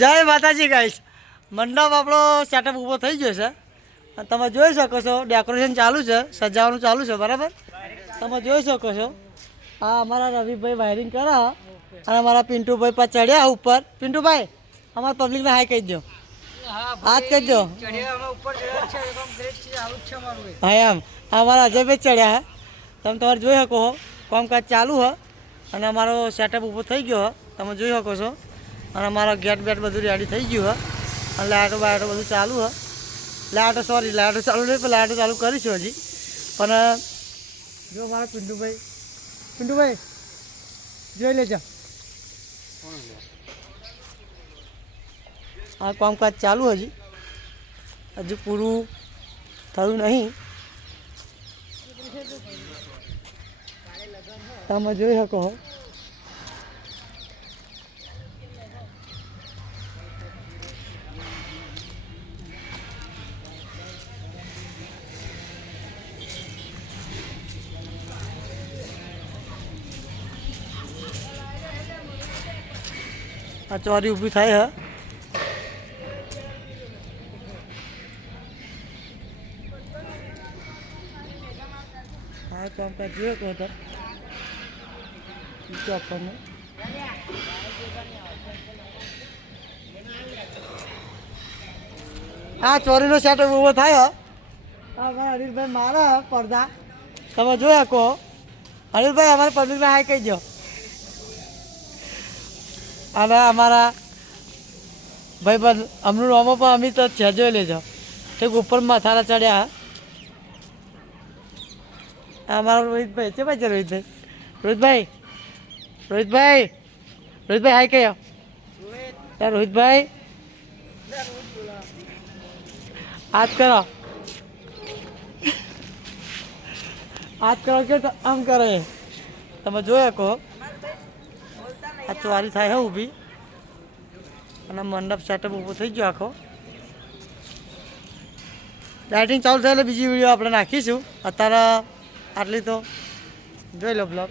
જય માતાજી ગાઈસ, મંડપ આપણો સેટઅપ ઊભો થઈ ગયો છે. તમે જોઈ શકો છો ડેકોરેશન ચાલુ છે, સજાવવાનું ચાલુ છે. બરાબર, તમે જોઈ શકો છો. આ અમારા રવિભાઈ વાયરિંગ કરે અને અમારા પિન્ટુભાઈ પર ચડ્યા ઉપર. પિન્ટુભાઈ, અમારા પબ્લિકને હાઈ કહી દો, હાથ કહી દો. હા એમ, અમારા અજયભાઈ ચડ્યા હે. તમે તમારે જોઈ શકો છો કામકાજ ચાલુ હે અને અમારો સેટઅપ ઊભો થઈ ગયો હે. તમે જોઈ શકો છો. અને અમારા ગેટ બેટ બધું રેડી થઈ ગયું હે અને લાઇટો બાઇટો બધું ચાલુ હે. લાઇટો ચાલુ નહીં, પણ લાઇટો ચાલુ કરીશું હજી. પણ જો મારા પિન્ટુભાઈ જોઈ લેજો. આ કામકાજ ચાલુ હજુ પૂરું થયું નહીં. તમે જોઈ શકો છો. આ ચોરી ઊભી થાય હે. હા કામકાજ જોયો તો હતો આપણને. હા, ચોરીનો સેટઅપ ઊભો થાય. હા ભાઈ અનિલભાઈ મારા પડદા તમે જોઈ શકો. અનિલભાઈ અમારે પબ્લિકને હાઈ કહી દો. અને અમારા ભાઈબંધ અમનું નામો પણ અમિત જ છે, જોઈ લેજો. ઠીક ઉપર મથારા ચડ્યા. અમારા રોહિતભાઈ છે. ભાઈ છે રોહિતભાઈ હાઈ કહ્યો. રોહિતભાઈ હાથ કરો કે આમ કરે. તમે જોઈ શકો. આ ચોરી થાય હે ઊભી અને મંડપ સેટઅપ ઊભો થઈ ગયો આખો. લાઇટિંગ ચાલુ થાય એટલે બીજી વિડીયો આપણે નાખીશું. અત્યારે આટલી તો જોઈ લો બ્લોગ.